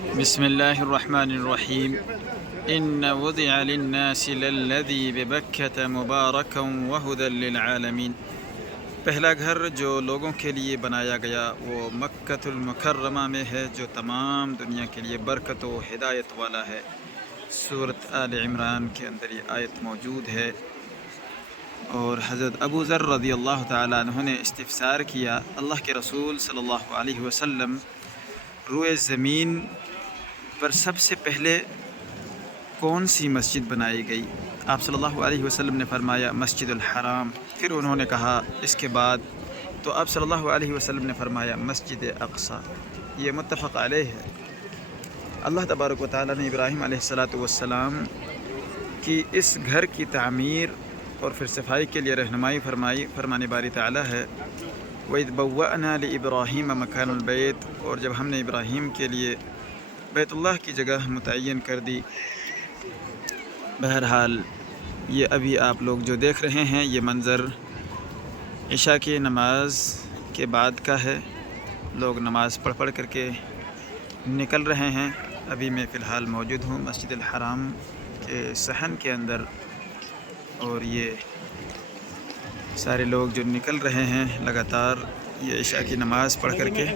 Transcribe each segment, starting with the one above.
بسم الله الرحمن الرحيم إن وضع للناس للذي ببكة مباركا وهدى للعالمين۔ پہلا گھر جو لوگوں کے لیے بنایا گیا وہ مکۃ المکرمہ میں ہے، جو تمام دنیا کے لیے برکت و ہدایت والا ہے۔ سورۃ آل عمران کے اندر یہ آیت موجود ہے۔ اور حضرت ابو ذر رضی اللہ تعالیٰ عنہ نے استفسار کیا، اللہ کے رسول صلی اللہ علیہ وسلم، روئے زمین پر سب سے پہلے کون سی مسجد بنائی گئی؟ آپ صلی اللہ علیہ وسلم نے فرمایا مسجد الحرام۔ پھر انہوں نے کہا اس کے بعد؟ تو آپ صلی اللہ علیہ وسلم نے فرمایا مسجد اقصی۔ یہ متفق علیہ ہے۔ اللہ تبارک و تعالیٰ نے ابراہیم علیہ السلام کی اس گھر کی تعمیر اور پھر صفائی کے لیے رہنمائی فرمائی۔ فرمان باری تعالیٰ ہے وَإِذْ بَوَّأْنَا لِإِبْرَاهِيمَ مَكَانَ الْبَيْتِ، اور جب ہم نے ابراہیم کے لیے بیت اللہ کی جگہ متعین کر دی۔ بہرحال یہ ابھی آپ لوگ جو دیکھ رہے ہیں یہ منظر عشاء کی نماز کے بعد کا ہے۔ لوگ نماز پڑھ کر کے نکل رہے ہیں۔ ابھی میں فی الحال موجود ہوں مسجد الحرام کے صحن کے اندر، اور یہ سارے لوگ جو نکل رہے ہیں لگاتار یہ عشاء کی نماز پڑھ کر کے۔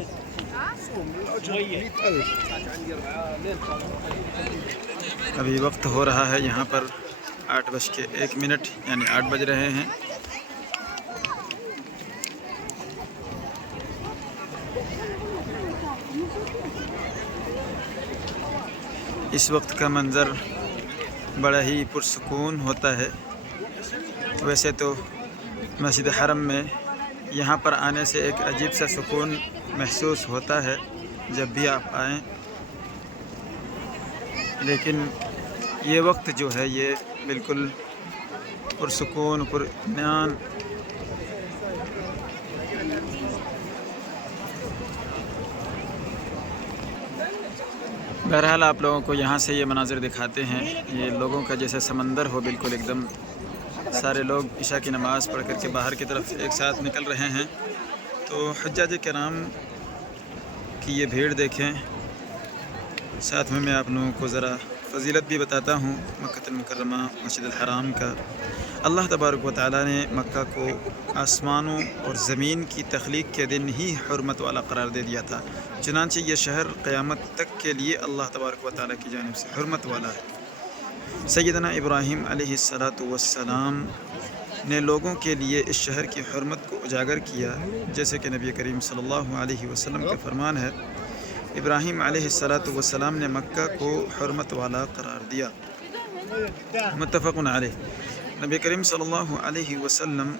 ابھی وقت ہو رہا ہے یہاں پر 8:01 یعنی 8 بج رہے ہیں۔ اس وقت کا منظر بڑا ہی پرسکون ہوتا ہے۔ ویسے تو مسجد حرم میں یہاں پر آنے سے ایک عجیب سا سکون محسوس ہوتا ہے جب بھی آپ آئیں، لیکن یہ وقت جو ہے یہ بالکل پرسکون پراطمینان بہرحال آپ لوگوں کو یہاں سے یہ مناظر دکھاتے ہیں۔ یہ لوگوں کا جیسے سمندر ہو، بالکل ایک دم سارے لوگ عشاء کی نماز پڑھ کر کے باہر کی طرف ایک ساتھ نکل رہے ہیں۔ تو حجاج کرام کی یہ بھیڑ دیکھیں۔ ساتھ میں آپ لوگوں کو ذرا فضیلت بھی بتاتا ہوں مکۃ المکرمہ مسجد الحرام کا۔ اللہ تبارک و تعالیٰ نے مکہ کو آسمانوں اور زمین کی تخلیق کے دن ہی حرمت والا قرار دے دیا تھا، چنانچہ یہ شہر قیامت تک کے لیے اللہ تبارک و تعالیٰ کی جانب سے حرمت والا ہے۔ سیدنا ابراہیم علیہ السلام نے لوگوں کے لیے اس شہر کی حرمت کو اجاگر کیا، جیسے کہ نبی کریم صلی اللہ علیہ وسلم کا فرمان ہے، ابراہیم علیہ السلام نے مکہ کو حرمت والا قرار دیا۔ متفق علیہ۔ نبی کریم صلی اللہ علیہ وسلم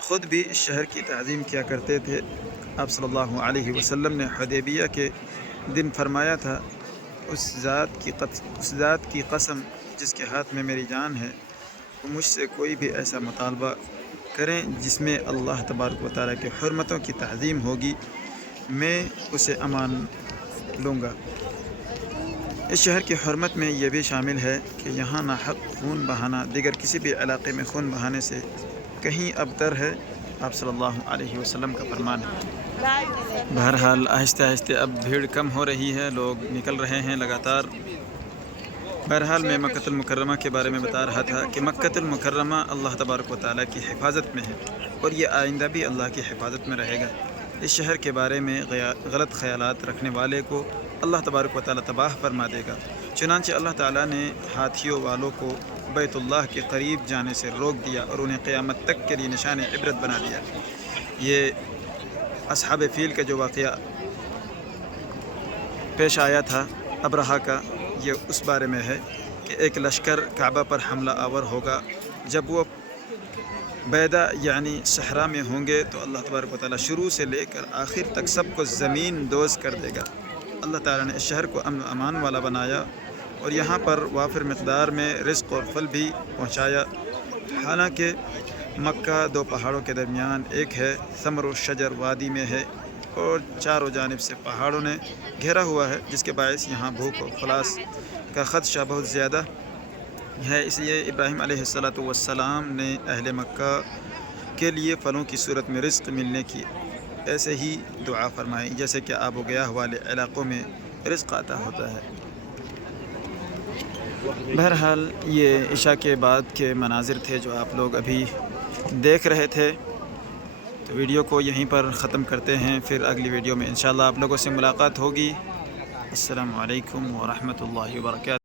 خود بھی اس شہر کی تعظیم کیا کرتے تھے۔ آپ صلی اللہ علیہ وسلم نے حدیبیہ کے دن فرمایا تھا، اس ذات کی قسم جس کے ہاتھ میں میری جان ہے، وہ مجھ سے کوئی بھی ایسا مطالبہ کریں جس میں اللہ تبارک و تعالیٰ کی حرمتوں کی تعظیم ہوگی، میں اسے امان لوں گا۔ اس شہر کی حرمت میں یہ بھی شامل ہے کہ یہاں ناحق خون بہانا دیگر کسی بھی علاقے میں خون بہانے سے کہیں ابتر ہے، آپ صلی اللہ علیہ وسلم کا فرمان ہے۔ بہرحال آہستہ آہستہ اب بھیڑ کم ہو رہی ہے، لوگ نکل رہے ہیں لگاتار۔ بہرحال میں مکۃ المکرمہ کے بارے میں بتا رہا تھا کہ مکۃ المکرمہ اللہ تبارک و تعالیٰ کی حفاظت میں ہے، اور یہ آئندہ بھی اللہ کی حفاظت میں رہے گا۔ اس شہر کے بارے میں غلط خیالات رکھنے والے کو اللہ تبارک و تعالیٰ تباہ فرما دے گا۔ چنانچہ اللہ تعالیٰ نے ہاتھیوں والوں کو بیت اللہ کے قریب جانے سے روک دیا اور انہیں قیامت تک کے لیے نشان عبرت بنا دیا۔ یہ اصحاب فیل کا جو واقعہ پیش آیا تھا ابرہہ کا، یہ اس بارے میں ہے کہ ایک لشکر کعبہ پر حملہ آور ہوگا۔ جب وہ بیدا یعنی صحرا میں ہوں گے تو اللہ تبارک و تعالیٰ شروع سے لے کر آخر تک سب کو زمین دوز کر دے گا۔ اللہ تعالیٰ نے اس شہر کو امن امان والا بنایا اور یہاں پر وافر مقدار میں رزق اور پھل بھی پہنچایا۔ حالانکہ مکہ دو پہاڑوں کے درمیان ایک ہے، ثمر و شجر وادی میں ہے، اور چاروں جانب سے پہاڑوں نے گھیرا ہوا ہے، جس کے باعث یہاں بھوک و افلاس کا خدشہ بہت زیادہ ہے۔ اس لیے ابراہیم علیہ السلام نے اہل مکہ کے لیے پھلوں کی صورت میں رزق ملنے کی ایسے ہی دعا فرمائی، جیسے کہ آب و گیاہ والے علاقوں میں رزق عطا ہوتا ہے۔ بہرحال یہ عشاء کے بعد کے مناظر تھے جو آپ لوگ ابھی دیکھ رہے تھے، تو ویڈیو کو یہیں پر ختم کرتے ہیں، پھر اگلی ویڈیو میں انشاءاللہ آپ لوگوں سے ملاقات ہوگی۔ السلام علیکم ورحمۃ اللہ وبرکاتہ۔